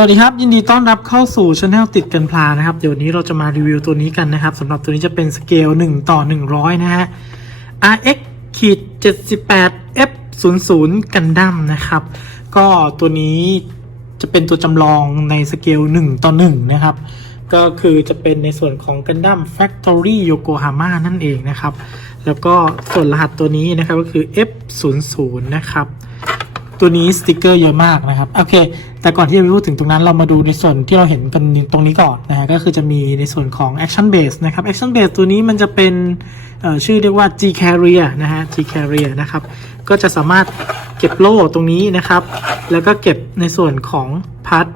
สวัสดีครับ ยินดีต้อนรับเข้าสู่ช anel ติดกันพลานะครับ เดี๋ยวนนี้เราจะมารีวิวตัวนี้กันนะครับสำหรับตัวนี้จะเป็นสเกล 1 ต่อ 100 นะฮะ RX ขีด78 F 0 0กันดั้มนะครับ ก็ตัวนี้จะเป็นตัวจำลองในสเกล 1 ต่อ 1 นะครับ ก็คือจะเป็นในส่วนของกันดั้ม Factory Yokohama นั่นเองนะครับ แล้วก็ส่วนรหัสตัวนี้นะครับก็คือ F 0 0นะครับ ตัวนี้สติกเกอร์เยอะมากนะครับโอเค แต่ก่อนที่จะไปพูดถึงตรงนั้นเรามาดูในส่วนที่เราเห็นกันตรงนี้ก่อนนะฮะก็คือจะมีในส่วนของ Action Base นะครับ Action Base ตัวนี้มันจะเป็นชื่อเรียกว่า G Carrier นะฮะ G Carrier นะครับ ก็จะสามารถเก็บโล่ตรงนี้นะครับ แล้วก็เก็บในส่วนของพัด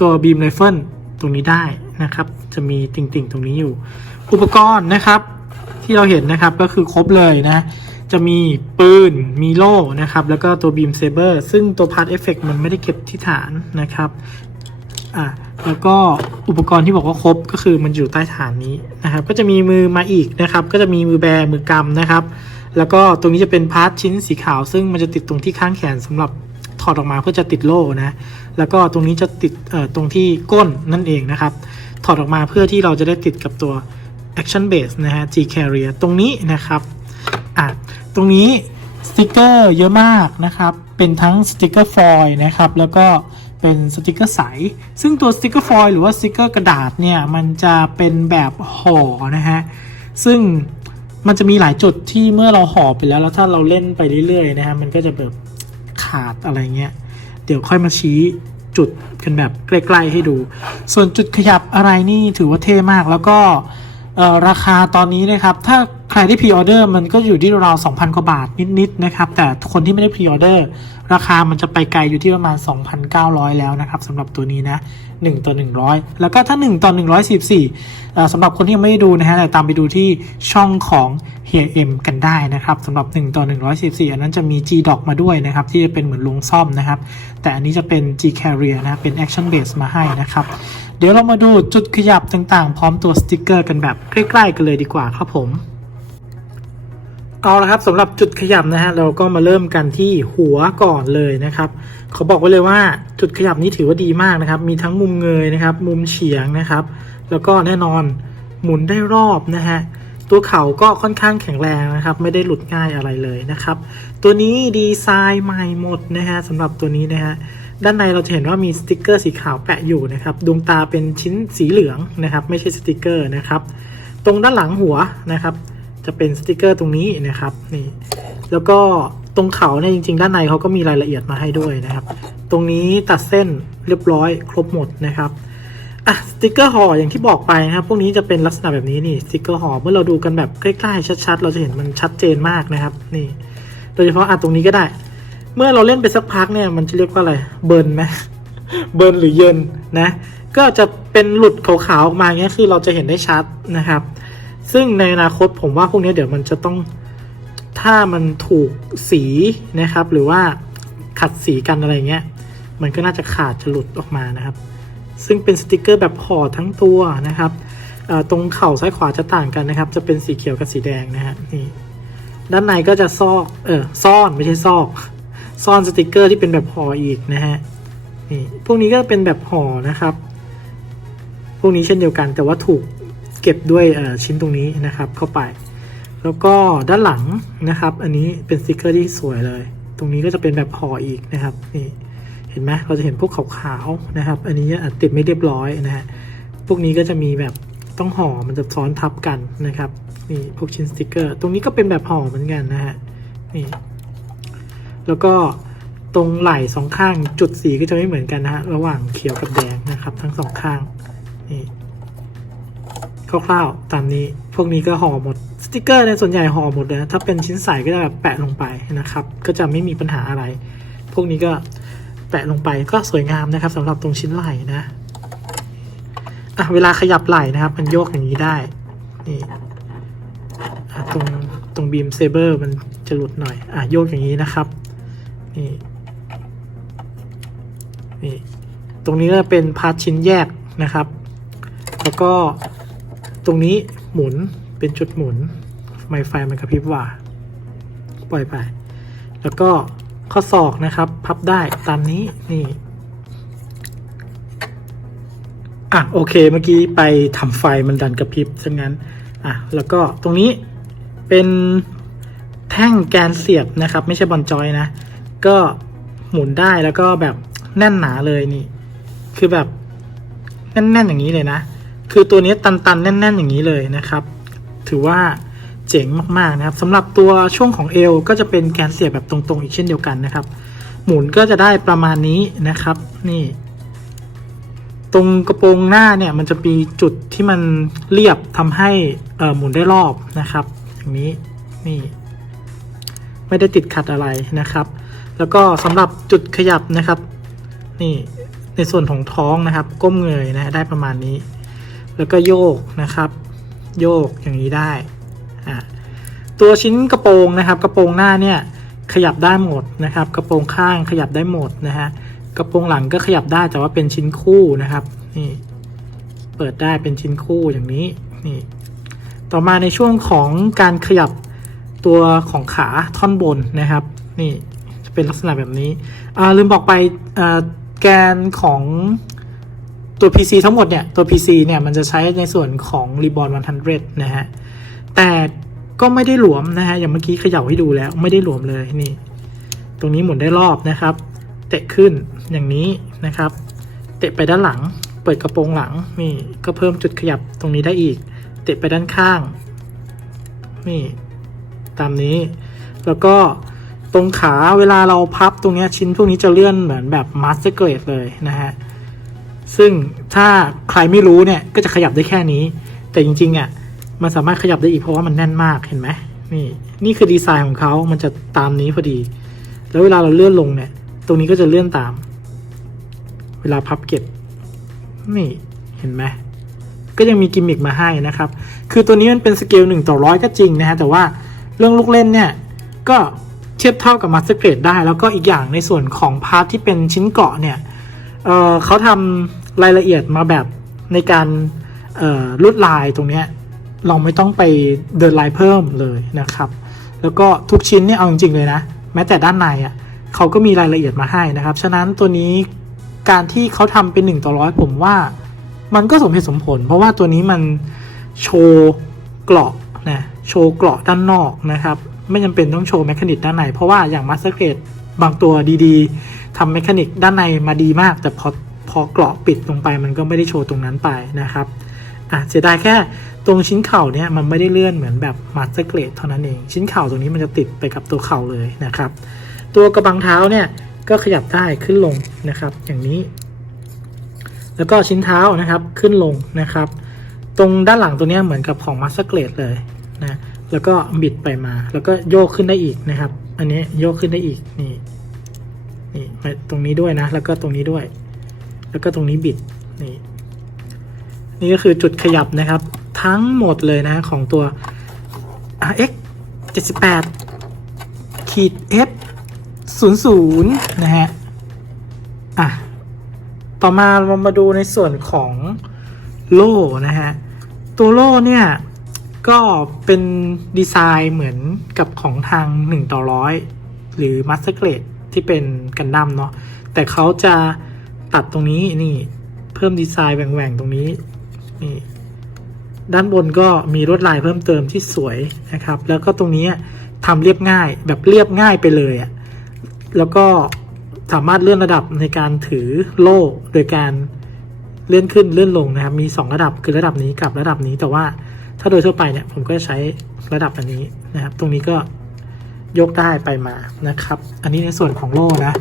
ตัว Beam Rifle ตรงนี้ได้นะครับ จะมีติ่งๆ ตรงนี้อยู่ อุปกรณ์นะครับที่เราเห็นนะครับก็คือครบเลยนะ จะมีปืน มีโล่นะครับ แล้วก็ตัวบีมเซเบอร์ซึ่งตัวพาร์ทเอฟเฟกมันไม่ได้เก็บที่ฐานนะครับอะแล้วก็อุปกรณ์ที่บอกว่าครบก็คือมันอยู่ใต้ฐานนี้นะครับ ก็จะมีมือมาอีกนะครับ ก็จะมีมือแบมือกำนะครับ แล้วก็ตรงนี้จะเป็นพาร์ทชิ้นสีขาว ซึ่งมันจะติดตรงที่ข้างแขนสำหรับถอดออกมาเพื่อจะติดโล่นะ แล้วก็ตรงนี้จะติดเอ่อตรงที่ก้นนั่นเองนะครับ ถอดออกมาเพื่อที่เราจะได้ติดกับตัว Action Base นะฮะ G Carrier ตรงนี้นะครับ อะตรงนี้สติกเกอร์เยอะมากนะครับ เป็นทั้งสติกเกอร์ฟอยล์นะครับ แล้วก็เป็นสติกเกอร์ใส ซึ่งตัวสติกเกอร์ฟอยล์หรือว่าสติกเกอร์กระดาษเนี่ย มันจะเป็นแบบห่อนะฮะ ซึ่งมันจะมีหลายจุดที่เมื่อเราห่อไปแล้ว แล้วถ้าเราเล่นไปเรื่อยๆนะฮะ มันก็จะแบบขาดอะไรเงี้ย เดี๋ยวค่อยมาชี้จุดกันแบบใกล้ๆให้ดู ส่วนจุดขยับอะไรนี่ถือว่าเท่มาก แล้วก็ราคาตอนนี้นะครับ ถ้า ใครได้พรีออเดอร์มันก็อยู่ที่ราวๆ2,000 กว่าบาทนิดๆนะครับ แต่คนที่ไม่ได้พรีออเดอร์ราคามันจะไปไกลอยู่ที่ประมาณ 2,900 แล้วนะครับสำหรับตัวนี้นะ 1 ต่อ 100 แล้วก็ถ้า 1 ต่อ 114เอ่อสำหรับคนที่ยังไม่ได้ดูนะฮะแต่ตามไปดูที่ช่องของเฮียเอ็มกันได้นะครับสำหรับ 1 ต่อ 114 อันนั้นจะมี G d o c มาด้วยนะครับ ที่จะเป็นเหมือนลงซ่อมนะครับ แต่อันนี้จะเป็น G Carrier นะเป็น Action Base มาให้นะครับ เดี๋ยวเรามาดูจุดขยับต่างๆ พร้อมตัวสติกเกอร์กันแบบใกล้ๆกันเลยดีกว่าครับผม เอาละครับสำหรับจุดขยับนะฮะเราก็มาเริ่มกันที่หัวก่อนเลยนะครับเขาบอกไว้เลยว่าจุดขยับนี้ถือว่าดีมากนะครับ มีทั้งมุมเงยนะครับ มุมเฉียงนะครับ แล้วก็แน่นอนหมุนได้รอบนะฮะตัวเขาก็ค่อนข้างแข็งแรงนะครับ ไม่ได้หลุดง่ายอะไรเลยนะครับ ตัวนี้ดีไซน์ใหม่หมดนะฮะสำหรับตัวนี้นะฮะด้านในเราจะเห็นว่ามีสติกเกอร์สีขาวแปะอยู่นะครับดวงตาเป็นชิ้นสีเหลืองนะครับ ไม่ใช่สติกเกอร์นะครับ ตรงด้านหลังหัวนะครับ จะเป็นสติกเกอร์ตรงนี้นะครับนี่แล้วก็ตรงเขาเนี่ยจริง ๆ ด้านในเขาก็มีรายละเอียดมาให้ด้วยนะครับ ตรงนี้ตัดเส้นเรียบร้อยครบหมดนะครับอะสติกเกอร์ห่ออย่างที่บอกไปนะครับพวกนี้จะเป็นลักษณะแบบนี้นี่สติกเกอร์ห่อเมื่อเราดูกันแบบใกล้ๆชัด ๆ เราจะเห็นมันชัดเจนมากนะครับนี่ โดยเฉพาะอะตรงนี้ก็ได้ เมื่อเราเล่นไปสักพักเนี่ยมันจะเรียกว่าอะไรเบิร์นไหมเบิร์นหรือเยินนะก็จะเป็นหลุดขาวๆออกมาเงี้ยคือเราจะเห็นได้ชัดนะครับ ซึ่งในอนาคตผมว่าพวกนี้เดี๋ยวมันจะต้องถ้ามันถูกสีนะครับ หรือว่าขัดสีกันอะไรเงี้ย มันก็น่าจะขาดจะหลุดออกมานะครับ ซึ่งเป็นสติกเกอร์แบบห่อทั้งตัวนะครับตรงเข่าซ้ายขวาจะต่างกันนะครับ จะเป็นสีเขียวกับสีแดงนะฮะนี่ด้านในก็จะซอกเออซ่อนไม่ใช่ซอก ซ่อนสติกเกอร์ที่เป็นแบบห่ออีกนะฮะนี่พวกนี้ก็เป็นแบบห่อนะครับ พวกนี้เช่นเดียวกันแต่ว่าถูก เก็บด้วยชิ้นตรงนี้นะครับเข้าไป แล้วก็ด้านหลังนะครับ อันนี้เป็นสติกเกอร์ที่สวยเลย ตรงนี้ก็จะเป็นแบบห่ออีกนะครับนี่เห็นไหมเราจะเห็นพวกขาวๆนะครับ อันนี้อาจติดไม่เรียบร้อยนะฮะพวกนี้ก็จะมีแบบต้องห่อมันจะซ้อนทับกันนะครับนี่พวกชิ้นสติกเกอร์ ตรงนี้ก็เป็นแบบห่อเหมือนกันนะฮะนี่แล้วก็ตรงไหล่สองข้างจุดสีก็จะไม่เหมือนกันนะฮะระหว่างเขียวกับแดงนะครับ ทั้งสองข้าง คร่าวๆตามนี้ พวกนี้ก็ห่อหมด สติกเกอร์ในส่วนใหญ่ห่อหมดเลยถ้าเป็นชิ้นใสก็จะแบบแปะลงไปนะครับ ก็จะไม่มีปัญหาอะไร พวกนี้ก็แปะลงไปก็สวยงามนะครับสำหรับตรงชิ้นไหล่นะอะเวลาขยับไหล่นะครับ มันโยกอย่างนี้ได้นี่ตรงตรงบีมเซเบอร์มันจะหลุดหน่อยอะโยกอย่างนี้นะครับนี่นี่ตรงนี้ก็เป็นพาร์ทชิ้นแยกนะครับ แล้วก็ ตรงนี้หมุนเป็นจุดหมุนไมไฟมันกระพริบว่า ปล่อยไป แล้วก็ข้อศอกนะครับ พับได้ตามนี้นี่อะโอเคเมื่อกี้ไปทำไฟมันดันกระพริบซะงั้นอะแล้วก็ตรงนี้เป็นแท่งแกนเสียบนะครับ ไม่ใช่บอลจอยนะ ก็หมุนได้แล้วก็แบบแน่นหนาเลยนี่ คือแบบแน่นๆอย่างนี้เลยนะ คือตัวนี้ตันๆ แน่น ๆ อย่างนี้เลยนะครับ ถือว่าเจ๋งมากๆนะครับสำหรับตัวช่วงของเอวก็จะเป็นแกนเสียบแบบตรงๆ อีกเช่นเดียวกันนะครับ หมุนก็จะได้ประมาณนี้นะครับ นี่ ตรงกระโปรงหน้าเนี่ยมันจะมีจุดที่มันเรียบทำให้เอ่อหมุนได้รอบนะครับ อย่างนี้นี่ ไม่ได้ติดขัดอะไรนะครับ แล้วก็สำหรับจุดขยับนะครับ นี่ในส่วนของท้องนะครับ ก้มเงยนะได้ประมาณนี้ แล้วก็โยกนะครับ โยกอย่างนี้ได้ตัวชิ้นกระโปรงนะครับ กระโปรงหน้าเนี่ยขยับได้หมดนะครับ กระโปรงข้างขยับได้หมดนะฮะกระโปรงหลังก็ขยับได้แต่ว่าเป็นชิ้นคู่นะครับนี่เปิดได้เป็นชิ้นคู่อย่างนี้นี่ต่อมาในช่วงของการขยับตัวของขาท่อนบนนะครับ นี่จะเป็นลักษณะแบบนี้อ่าลืมบอกไปอ่าแกนของ ตัว PC ทั้งหมดเนี่ย ตัว PC เนี่ย มันจะใช้ในส่วนของ Reborn 100 นะฮะ แต่ก็ไม่ได้หลวมนะฮะ อย่างเมื่อกี้เขย่าให้ดูแล้วไม่ได้หลวมเลยนี่ ตรงนี้หมุนได้รอบนะครับ เตะขึ้นอย่างนี้นะครับ เตะไปด้านหลัง เปิดกระโปรงหลังนี่ก็เพิ่มจุดขยับตรงนี้ได้อีก เตะไปด้านข้างนี่ตามนี้ แล้วก็ตรงขาเวลาเราพับตรงเนี้ยชิ้นพวกนี้จะเลื่อนเหมือนแบบมาสเตอร์เกรดเลยนะฮะ ซึ่งถ้าใครไม่รู้เนี่ยก็จะขยับได้แค่นี้ แต่จริงๆอะมันสามารถขยับได้อีกเพราะว่ามันแน่นมากเห็นไหมนี่นี่คือดีไซน์ของเขามันจะตามนี้พอดี แล้วเวลาเราเลื่อนลงเนี่ย ตรงนี้ก็จะเลื่อนตาม เวลาพับเก็บ นี่เห็นไหมก็ยังมีกิมมิกมาให้นะครับ คือตัวนี้มันเป็นสเกลหนึ่งต่อร้อยก็จริงนะฮะ แต่ว่าเรื่องลูกเล่นเนี่ย ก็เทียบเท่ากับมาสเตอร์เกรดได้ แล้วก็อีกอย่างในส่วนของพาร์ทที่เป็นชิ้นเกาะเนี่ยเออเขาทำ รายละเอียดมาแบบในการลวดลายตรงนี้เราไม่ต้องไปเดินลายเพิ่มเลยนะครับ แล้วก็ทุกชิ้นเนี่ยเอาจริงๆเลยนะ แม้แต่ด้านในอะเขาก็มีรายละเอียดมาให้นะครับ ฉะนั้นตัวนี้การที่เขาทำเป็น1ต่อร้อยผมว่ามันก็สมเหตุสมผล เพราะว่าตัวนี้มันโชว์เกราะนะโชว์เกราะด้านนอกนะครับไม่จำเป็นต้องโชว์แมคานิกด้านในเพราะว่าอย่างมาสเตอร์เกรดบางตัวดีๆทำแมคานิกด้านในมาดีมาก แต่พอ พอเกราะปิดลงไปมันก็ไม่ได้โชว์ตรงนั้นไปนะครับอะเสียดายแค่ตรงชิ้นเข่าเนี่ยมันไม่ได้เลื่อนเหมือนแบบมาสเตอร์เกรดเท่านั้นเอง ชิ้นเข่าตรงนี้มันจะติดไปกับตัวเข่าเลยนะครับ ตัวกระบังเท้าเนี่ยก็ขยับได้ขึ้นลงนะครับ อย่างนี้ แล้วก็ชิ้นเท้านะครับขึ้นลงนะครับ ตรงด้านหลังตัวนี้เหมือนกับของมาสเตอร์เกรดเลยนะแล้วก็บิดไปมา แล้วก็โยกขึ้นได้อีกนะครับ อันนี้โยกขึ้นได้อีกนี่นี่ไปตรงนี้ด้วยนะ แล้วก็ตรงนี้ด้วย แล้วก็ตรงนี้บิดนี่นี่ก็คือจุดขยับนะครับ ทั้งหมดเลยนะของตัว RX 78ขีด F 00นะฮะ อะ ต่อมาเรามาดูในส่วนของโล่นะฮะ ตัวโล่เนี่ย ก็เป็นดีไซน์เหมือนกับของทาง 1 ต่อร้อยหรือ Master Grade ที่เป็นกันดั้มเนาะแต่เขาจะ ตัดตรงนี้นี่ เพิ่มดีไซน์แหว่งๆตรงนี้นี่ด้านบนก็มีลวดลายเพิ่มเติมที่สวยนะครับ แล้วก็ตรงนี้ทำเรียบง่ายแบบเรียบง่ายไปเลยอะ่ะแล้วก็สามารถเลื่อนระดับในการถือโล่โดยการเลื่อนขึ้นเลื่อนลงนะครับ มี 2 ระดับคือระดับนี้กับระดับนี้แต่ว่าถ้าโดยทั่วไปเนี่ยผมก็จะใช้ระดับอันนี้นะครับ ตรงนี้ก็ยกได้ไปมานะครับ อันนี้ในส่วนของโล่นะ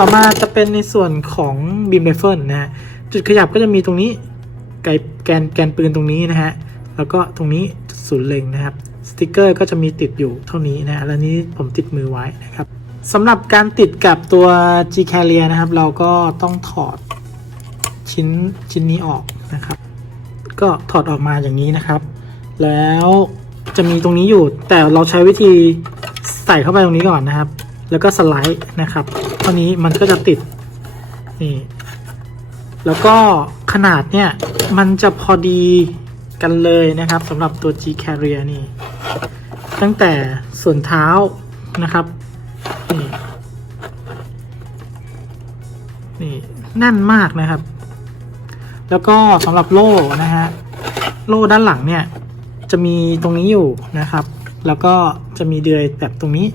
ต่อมาจะเป็นในส่วนของบีมไรเฟิลนะฮะจุดขยับก็จะมีตรงนี้ไกแกนแกนปืนตรงนี้นะฮะแล้วก็ตรงนี้จุดศูนย์เล็งนะครับสติกเกอร์ก็จะมีติดอยู่เท่านี้นะฮะแล้วนี้ผมติดมือไว้นะครับสำหรับการติดกับตัว G Carrier นะครับ เราก็ต้องถอดชิ้นชิ้นนี้ออกนะครับ ก็ถอดออกมาอย่างนี้นะครับ แล้วจะมีตรงนี้อยู่ แต่เราใช้วิธีใส่เข้าไปตรงนี้ก่อนนะครับ แล้วก็สไลด์นะครับ ท่านี้มันก็จะติดนี่แล้วก็ขนาดเนี่ย มันจะพอดีกันเลยนะครับสำหรับตัว G Carrier นี่ ตั้งแต่ส่วนเท้านะครับ นี่ นี่แน่นมากนะครับ แล้วก็สำหรับโล่นะฮะ โล่ด้านหลังเนี่ย จะมีตรงนี้อยู่นะครับ แล้วก็จะมีเดือยแบบตรงนี้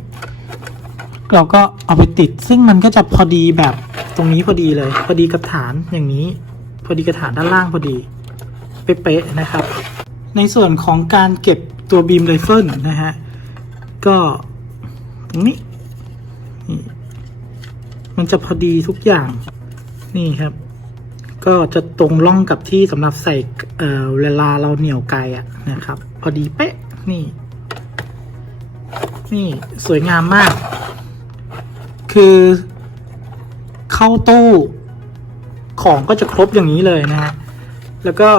เราก็เอาไปติด ซึ่งมันก็จะพอดีแบบตรงนี้พอดีเลย พอดีกับฐานอย่างนี้ พอดีกับฐานด้านล่างพอดีเป๊ะๆนะครับ ในส่วนของการเก็บตัวบีมไรเฟิลนะฮะก็ตรงนี้นี่มันจะพอดีทุกอย่างนี่ครับ ก็จะตรงร่องกับที่สำหรับใส่เอ่อเวลาเราเหนี่ยวไกลอะนะครับ พอดีเป๊ะนี่ นี่สวยงามมาก คือเข้าตู้ของก็จะครบอย่างนี้เลยนะฮะ แล้วก็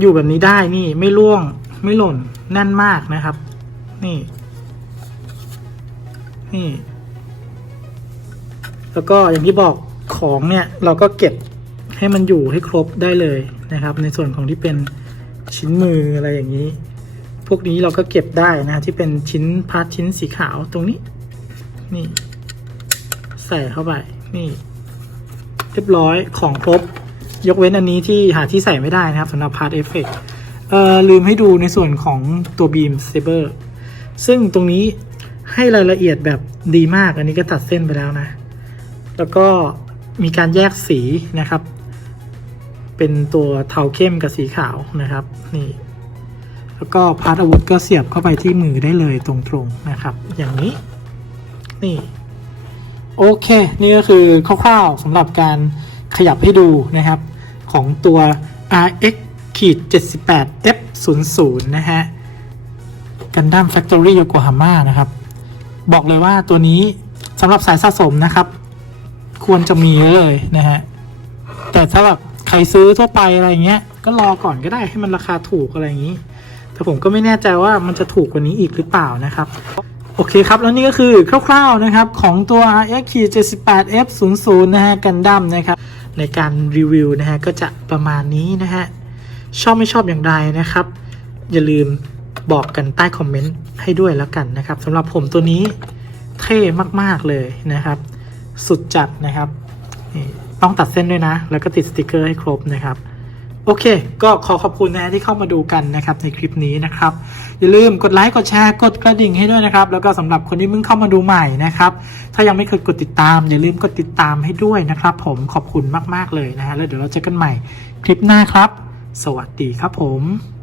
อยู่แบบนี้ได้นี่ไม่ร่วงไม่หล่นแน่นมากนะครับ นี่ นี่ แล้วก็อย่างที่บอกของเนี่ยเราก็เก็บให้มันอยู่ให้ครบได้เลยนะครับ ในส่วนของที่เป็นชิ้นมืออะไรอย่างนี้ พวกนี้เราก็เก็บได้นะที่เป็นชิ้นพาร์ทชิ้นสีขาวตรงนี้ นี่ ใส่เข้าไป นี่ เรียบร้อยของครบ ยกเว้นอันนี้ที่หาที่ใส่ไม่ได้นะครับสำหรับพาร์ทเอฟเฟกเอ่อลืมให้ดูในส่วนของตัวบีมเซเบอร์ซึ่งตรงนี้ให้รายละเอียดแบบดีมากอันนี้ก็ตัดเส้นไปแล้วนะ แล้วก็มีการแยกสีนะครับ เป็นตัวเทาเข้มกับสีขาวนะครับ นี่ แล้วก็พาร์ทอาวุธก็เสียบเข้าไปที่มือได้เลยตรงๆนะครับ อย่างนี้ นี่ โอเค นี่ก็คือคร่าวๆสำหรับการขยับให้ดูนะครับ ของตัว RX ขีด 78 F 0 0นะฮะ Gundam Factory Yokohama นะครับ บอกเลยว่าตัวนี้สำหรับสายสะสมนะครับ ควรจะมีเลยนะฮะ แต่ถ้าแบบใครซื้อทั่วไปอะไรเงี้ย ก็รอก่อนก็ได้ให้มันราคาถูกอะไรอย่างนี้ แต่ผมก็ไม่แน่ใจว่ามันจะถูกกว่านี้อีกหรือเปล่านะครับ โอเคครับ แล้วนี่ก็คือคร่าวๆนะครับ ของตัว RX 78 F 0 0นะฮะกันดั้มนะครับ ในการรีวิวนะฮะ ก็จะประมาณนี้นะฮะ ชอบไม่ชอบอย่างไรนะครับ อย่าลืมบอกกันใต้คอมเมนต์ให้ด้วยแล้วกันนะครับสำหรับผมตัวนี้เท่มากๆเลยนะครับ สุดจัดนะครับ ต้องตัดเส้นด้วยนะ แล้วก็ติดสติกเกอร์ให้ครบนะครับ โอเค ก็ขอขอบคุณนะที่เข้ามาดูกันนะครับในคลิปนี้นะครับ อย่าลืมกดไลค์กดแชร์กดกระดิ่งให้ด้วยนะครับ แล้วก็สำหรับคนที่เพิ่งเข้ามาดูใหม่นะครับ ถ้ายังไม่เคยกดติดตาม อย่าลืมกดติดตามให้ด้วยนะครับ ผมขอบคุณมากๆเลยนะฮะแล้วเดี๋ยวเราเจอกันใหม่คลิปหน้าครับ สวัสดีครับผม